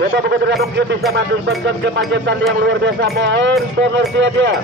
Bapak Pengendara mungkin bisa menunjukkan kemacetan yang luar biasa. Mohon pengertian dia.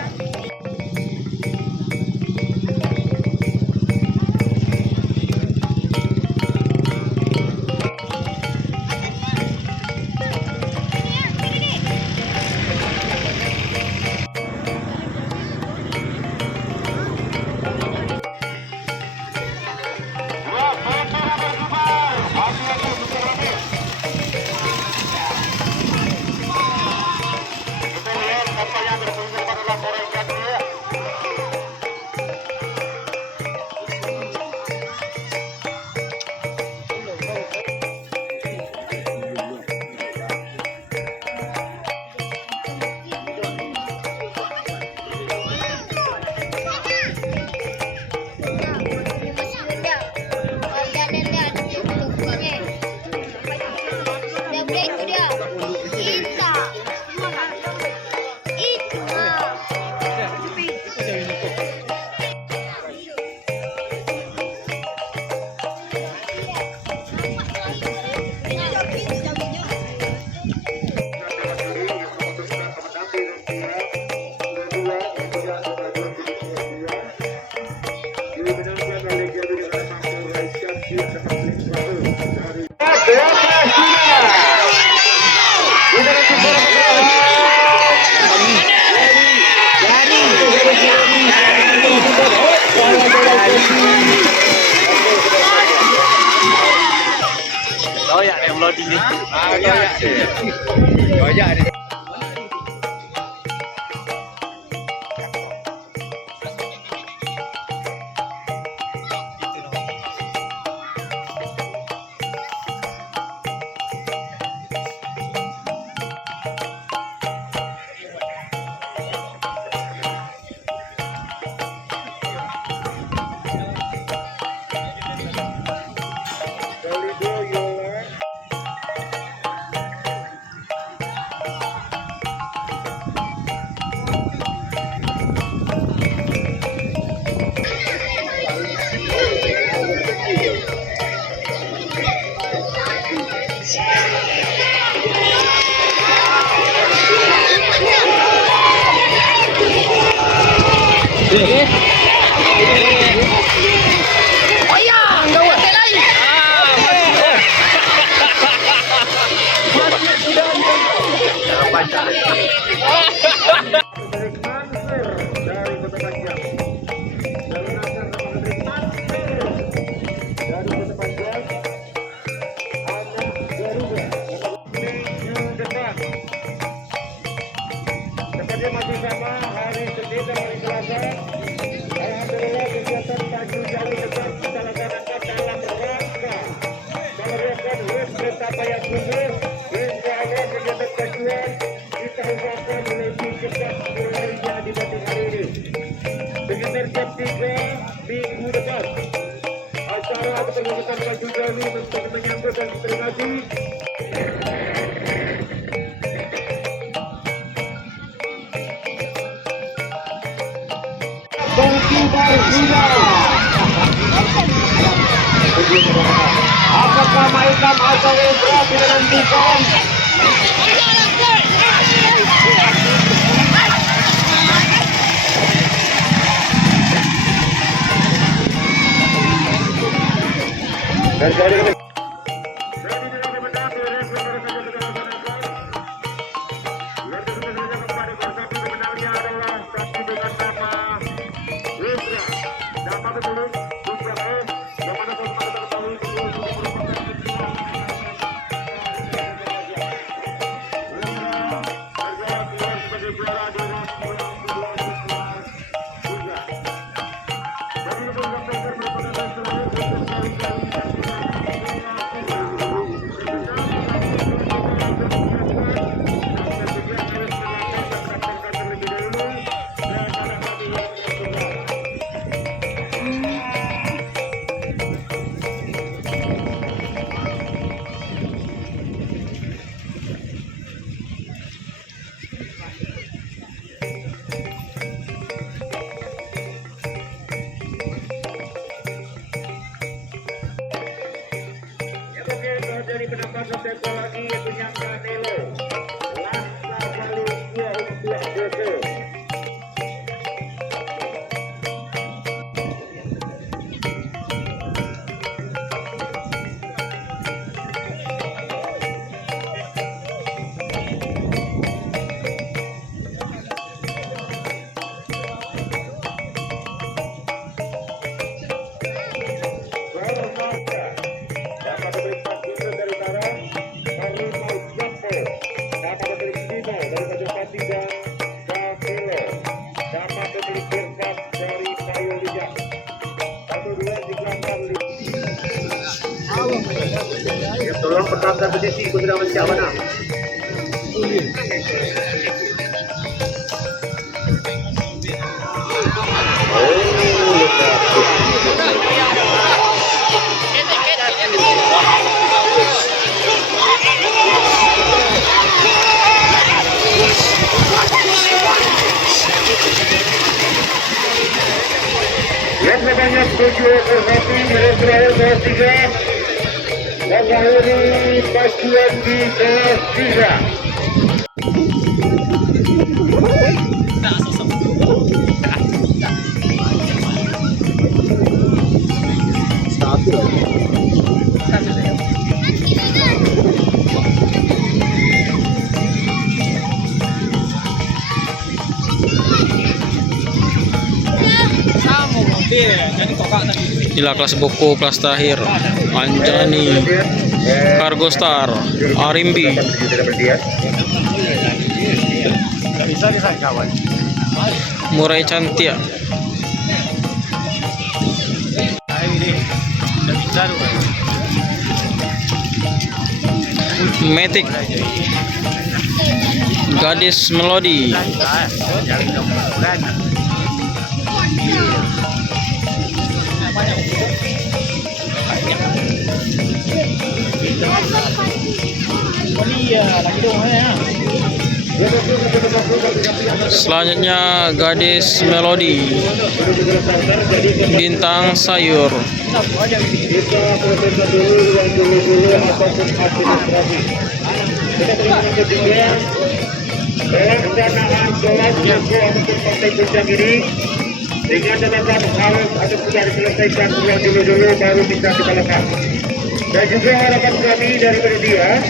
Oh ya, yang loading nih. Banyak nih. Masih sama hari Senin dan hari Selasa. Alhamdulillah kegiatan pacu jalur tetap kita laksanakan dalam rangka meneriakan WIS kereta bayar khusus. Insya Allah kegiatan pacuan kita usahakan lebih cepat mulainya di pagi hari ini. Sekitar jam 3 minggu depan acara pertunjukan pacu jalur untuk menyambut dan terima kasih. Apakah Maikam atau Indra tidak nantikan? Dari belakang kompetisi Putra Malaysia mana? Yang sebanyak 7 ekor sapi dari terakhir kelas 3 mengakhiri pacuan di kelas 3. Inilah kelas buku kelas terakhir Anjani Cargo Star Arimbi Murai Cantik Matic Gadis Melodi selanjutnya Gadis Melodi Bintang Sayur Pelaksanaan kelas jago untuk partai puncak ini dengan catatan harus atau sudah diselesaikan dulu baru bisa kita lepas. Dan juga harapan kami dari media.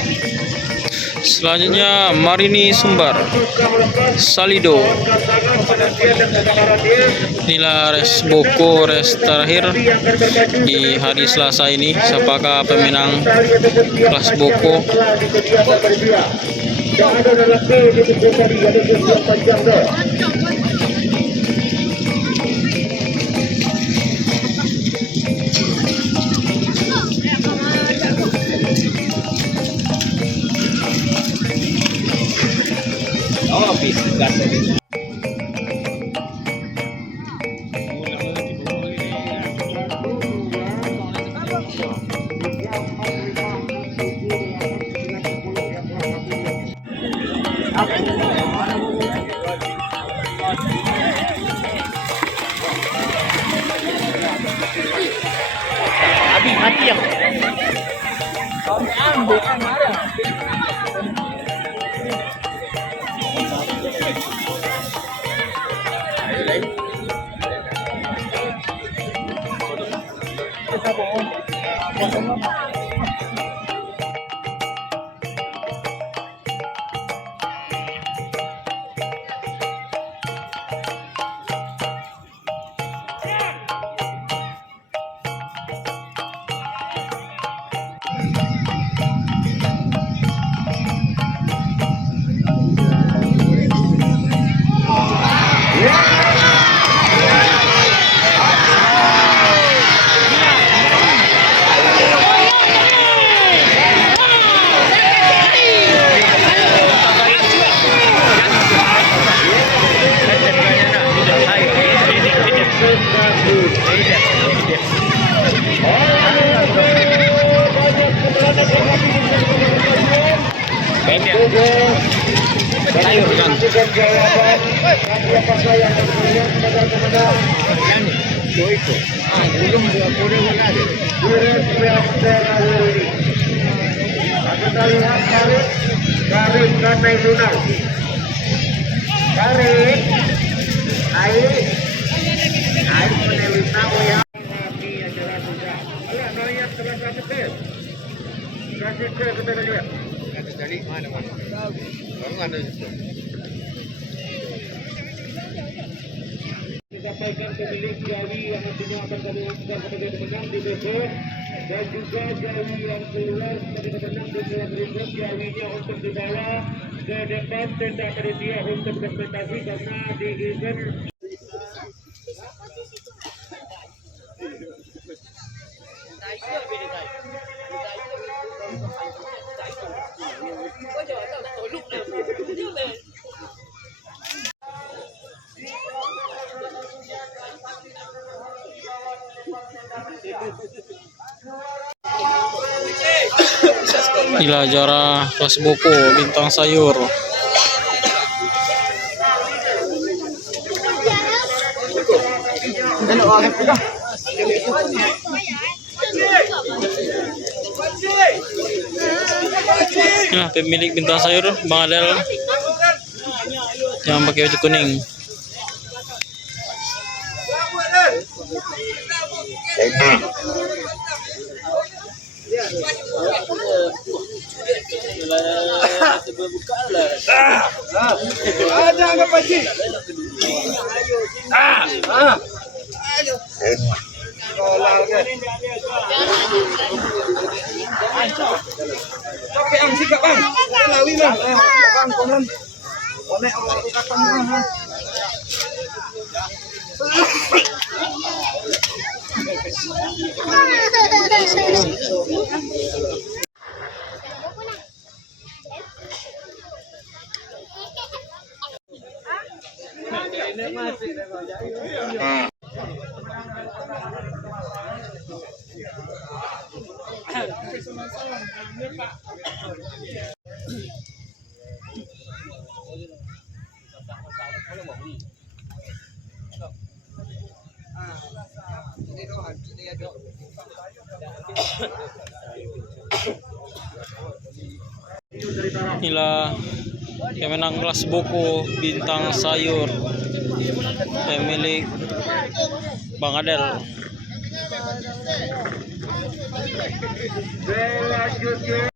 Selanjutnya Marini Sumbar Salido. Inilah res buku res terakhir di hari Selasa ini. Siapakah pemenang kelas buku? Yang ada dalam di buku tadi ada sesuatu panjang dah. Disampaikan pemilik Jawi yang nantinya akan kami umumkan sebagai pemenang di besok, dan juga Jawi yang keluar sebagai pemenang di kelas berikut. Jawinya untuk dibawa ke depan tenda panitia untuk dokumentasi karena di event Inilah juara kelas buku bintang sayur. Nah, pemilik bintang sayur Bang Adel yang pakai baju kuning. Ada apa Pakcik? Oke, ang sikap bang. Lawi bang. Bang, konon. Oleh Allah katakan bang. Inilah yang menang kelas buku bintang sayur pemilik Bang Adel. Selanjutnya